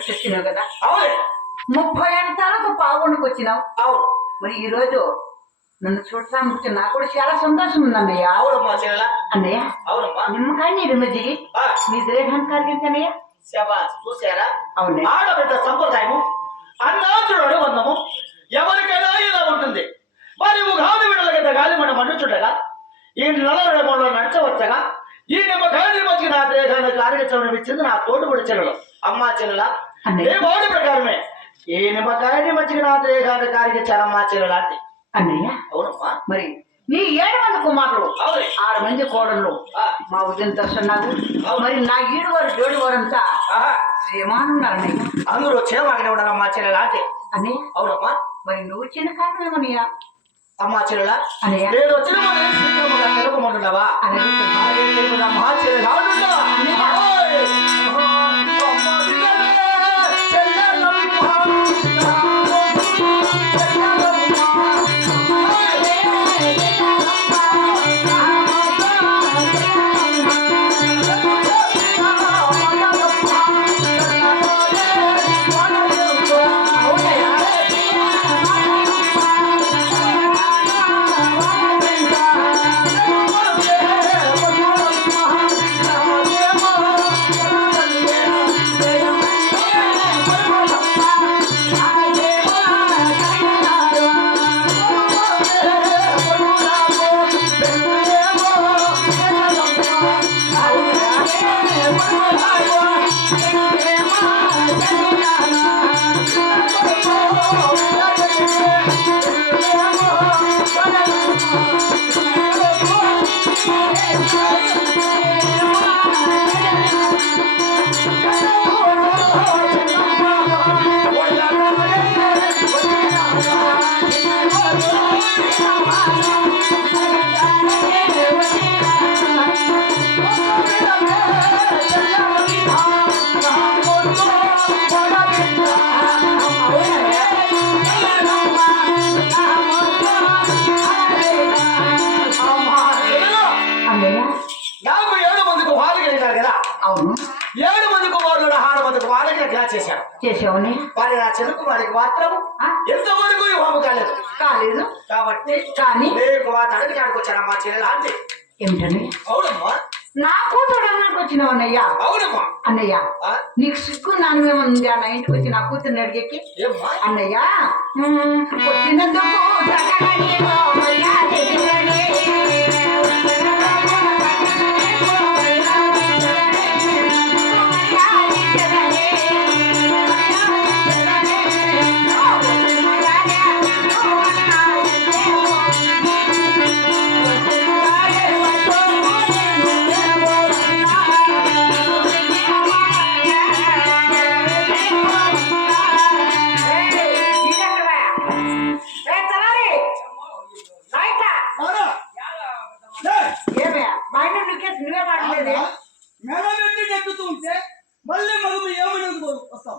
కలిసి వచ్చినావు కదా. అవును 30 ఏళ్ళ తర్వాత పావునికి వచ్చినావు. అవును మరి ఈ రోజు నన్ను చూడటానికి నాకు కూడా చాలా సంతోషం ఉంది అన్నయ్య. అవునమ్మా చెల్లెల అన్నయ్య అవునమ్మా నిమ్మకాయ నీరు మజ్జిగి మీ దేహాన్ని కరిగించనయ్య. శబాస్ చూసారా అవునే ఆడబిడ్డ సంప్రదాయము అన్నాచుడు వందము ఎవరికైనా ఇలా ఉంటుంది. మరి ఉగాది విడల కింద గాలి మనం మండుచుండగా ఈ నలరేమోలో నడచవచ్చగా ఈ నిమ్మకాయని మధ్య నా దేహాన్ని కారిగించడం ఇచ్చింది నా తోడుబడి చెల్లెలు. అమ్మా చెల్లెల ఏ బాడి ప్రకారమే ఈ నిమ్మకాయని మధ్య నా దేహాన్ని కారిగించారమ్మా చెల్లెల అంటే. అన్నయ్య అవునమ్మా మరి నీ 7 మంది కుమారులు అవును 6 మంది కోడళ్ళు మా ఉదయం దర్శనాలు. మరి నా 7 వారు 7 వారంతా క్షేమానున్నారు అన్నయ్య. అందరూ క్షేమాగానే ఉండాలమ్మా చెల్లెల అంటే. అన్నయ్య అవునమ్మా మరి నువ్వు చిన్న కారణం ఏమన్నయ్య? అమ్మా చెల్లెల అన్నయ్య నేను వచ్చిన తెలుగుమంటున్నావా అమ్మా చెల్లెల నాకు 7 మంది కుమారులు కలిగారు కదా. అవును 7 మంది కుమారులు 6 మంది కుమారులకి ఎలా చేశాను చేసావుని. మరి నా చిన్న కుమారికి మాత్రం ఎంతవరకు వివాహం కాలేదు కాలేదు కాబట్టి కానీ నేను అడిగి ఆడుకొచ్చానమ్మా చెల్లెల అంటే. ఏమిటని అవునమ్మా నా కూతురు అన్నకు వచ్చినావు అన్నయ్య. అవునమ్మా అన్నయ్య నీకు సిగ్గు నాన్నమేముంది నా ఇంటికి వచ్చి నా కూతుర్ని అడిగేకి? ఏమ్మా అన్నయ్య వచ్చినందుకు నువ్వే మాట్లాడేది మెడబెట్టి నెట్టుతూ ఉంటే మళ్ళీ మనం ఏమనేది వస్తాం.